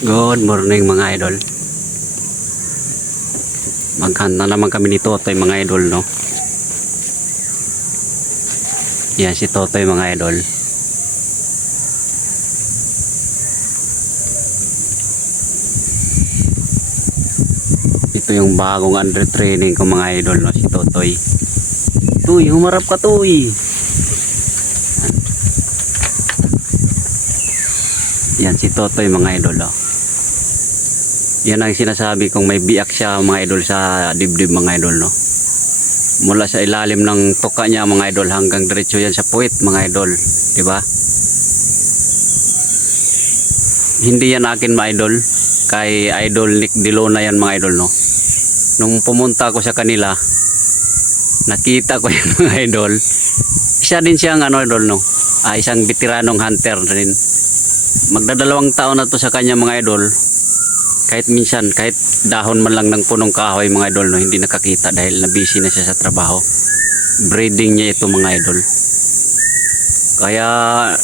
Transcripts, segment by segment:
Good morning mga idol. Maghanda naman kami ni Totoy mga idol, no. Yan si Totoy mga idol. Ito yung bagong under training ko mga idol, no, si Totoy. Tuy, humarap ka Tuy. Yan si Totoy mga idol, no. Yan ang sinasabi kong may biak siya mga idol sa dibdib mga idol, no. Mula sa ilalim ng tuka niya mga idol hanggang diretso yan sa puwit mga idol, di ba? Hindi yan akin mga idol, kay idol Nick Dilona yan mga idol, no. Nung pumunta ko sa kanila, nakita ko yung mga idol. Isa din siyang idol, no. Isang veteranong hunter rin. Magdadalawang taon na to sa kanya mga idol. Kahit minsan, kahit dahon man lang ng punong kahoy mga idol, no, hindi nakakita dahil na busy na siya sa trabaho. Breeding niya ito mga idol. Kaya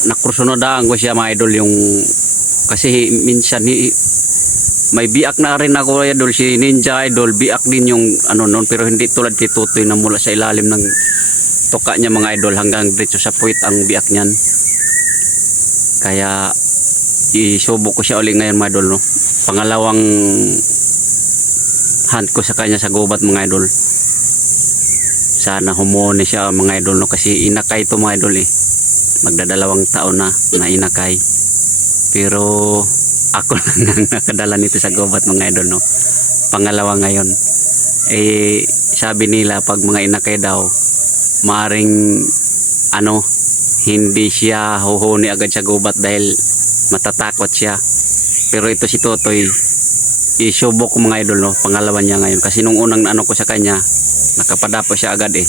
nakursunodaan ko siya mga idol, yung kasi minsan may biak na rin ako idol, si Ninja idol, biak din yung noon, pero hindi tulad kay Totoy na mula sa ilalim ng tuka niya mga idol hanggang dito sa puwit ang biak niyan. Kaya isubok ko siya ulit ngayon mga idol, no. Pangalawang hunt ko sa kanya sa gubat mga idol. Sana humone siya mga idol, no, kasi inakay ito mga idol eh. Magdadalawang taon na inakay. Pero ako lang ang nakadala nito sa gubat mga idol, no. Pangalawa ngayon. Sabi nila pag mga inakay daw, maaring hindi siya huhuni agad sa gubat dahil matatakot siya. Pero ito si Totoy, isubok ko mga idol, no, pangalawa niya ngayon. Kasi nung unang ko sa kanya, nakapadapo siya agad eh.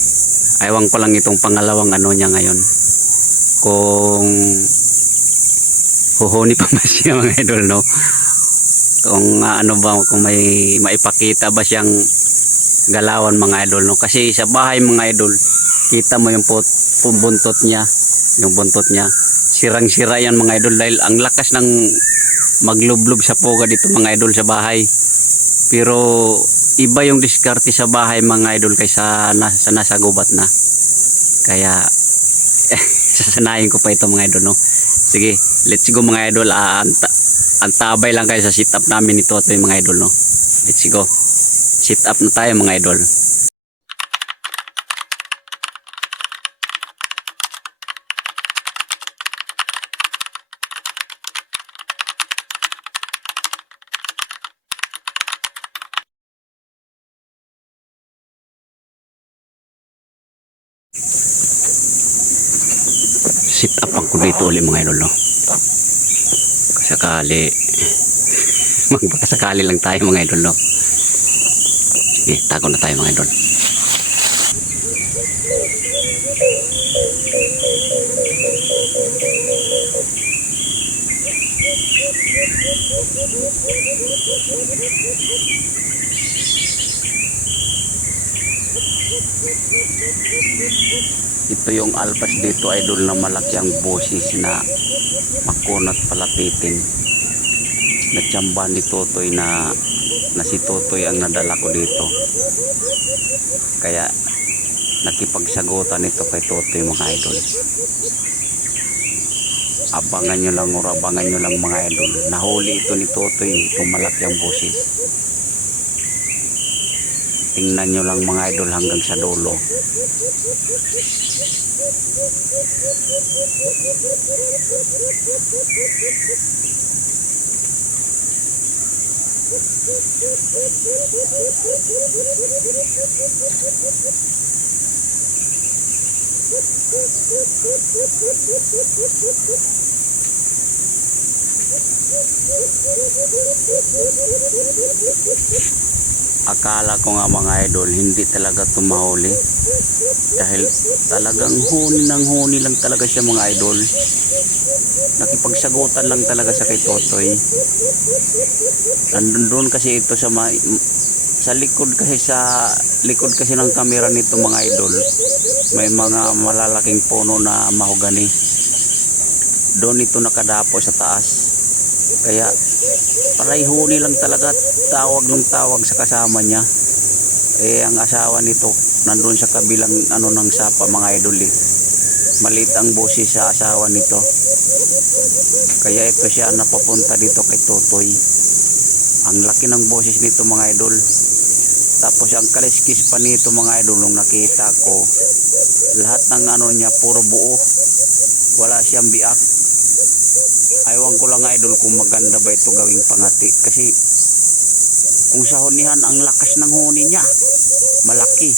Aywan ko lang itong pangalawang niya ngayon. Kung huhuni pa ba siya mga idol, no. Kung kung may maipakita ba siyang galawan mga idol, no. Kasi sa bahay mga idol, kita mo yung buntot niya, sirang-sira yan mga idol dahil ang lakas ng maglublob sa puga dito mga idol sa bahay. Pero iba yung diskarte sa bahay mga idol kaysa nasa gubat na. Kaya sasanayin ko pa ito mga idol, no. Sige, let's go mga idol. Antabay lang kayo sa sit up namin ni Totoy mga idol, no. Let's go, sit up na tayo mga idol. Sit up ako dito ulit mga idol, no. Sakali magpakasakali lang tayo mga idol, no. Sige, tago na tayo mga idol. Ito yung alpas dito idol na malaki ang boses na makunat palapitin. Natsamba ni Totoy na si Totoy ang nadala ko dito. Kaya nakipagsagutan ito kay Totoy mga idol. Abangan nyo lang mga idol. Nahuli ito ni Totoy, itong malaki ang boses. Tingnan nyo lang mga idol hanggang sa dulo. Akala ko nga mga idol hindi talaga tumahuli dahil talagang huni lang talaga siya mga idol. Nakipagsagutan lang talaga sa kay Totoy. Nandun kasi ito sa likod kasi ng kamera nito mga idol. May mga malalaking puno na mahogani. Doon ito nakadapo sa taas. Kaya Parayhuni lang talaga, tawag ng tawag sa kasama niya. Ang asawa nito nandun sa kabilang ng sapa, mga idol eh. Maliit ang boses sa asawa nito, kaya ito siya napapunta dito kay Totoy. Ang laki ng boses nito, mga idol. Tapos ang kaliskis pa nito, mga idol, nung nakita ko, lahat ng niya puro buo, wala siyang biak. Aywan ko lang, idol, kung maganda ba ito gawing pangati, kasi kung sa hunihan, ang lakas ng huni niya, malaki.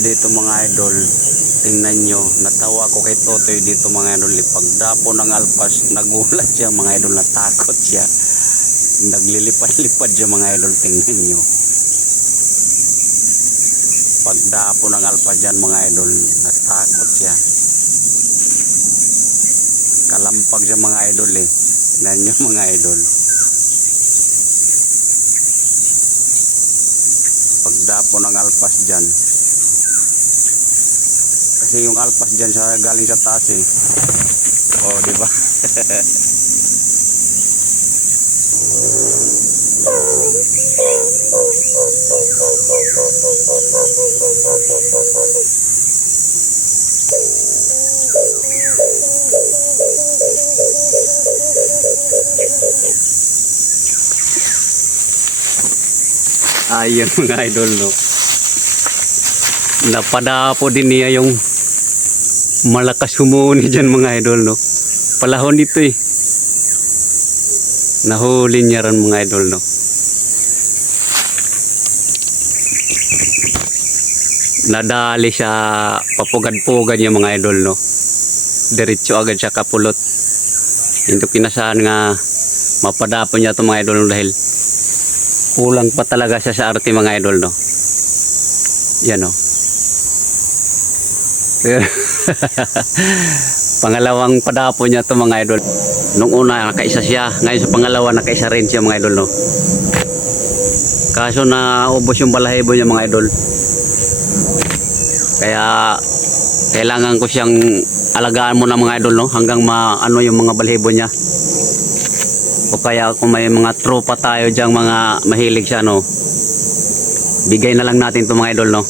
Dito mga idol, tingnan nyo, natawa ko kay Totoy dito mga idol. Pagdapo ng alpas, nagulat siya mga idol, natakot siya, naglilipad-lipad siya mga idol. Tingnan nyo, pagdapo ng alpas dyan mga idol, natakot siya, kalampag siya mga idol eh. Tingnan nyo mga idol, pagdapo ng alpas dyan, kasi yung alpas dyan sa galing sa taas eh. Oh, di ba? Ayun mga idol, no. Napadapo din niya yung malakas humuuni dyan mga idol, no. Palahon dito eh. Nahuli niya rin mga idol, no. Nadali siya, papugad-pugad yung mga idol, no. Diretso agad siya kapulot. Hindi kinasahan nga mapadapon niya itong mga idol, no, dahil kulang pa talaga siya sa arte mga idol, no. Yan, no. Pangalawang padapon niya itong mga idol. Nung una nakaisa siya, ngayon sa pangalawa nakaisa rin siya mga idol, no. Kaso na ubos yung balahibo niya mga idol. Kaya kailangan ko siyang alagaan muna mga idol, no, hanggang maano yung mga balahibo niya. O kaya kung may mga tropa tayo diyang mga mahilig siya, no, bigay na lang natin to mga idol, no.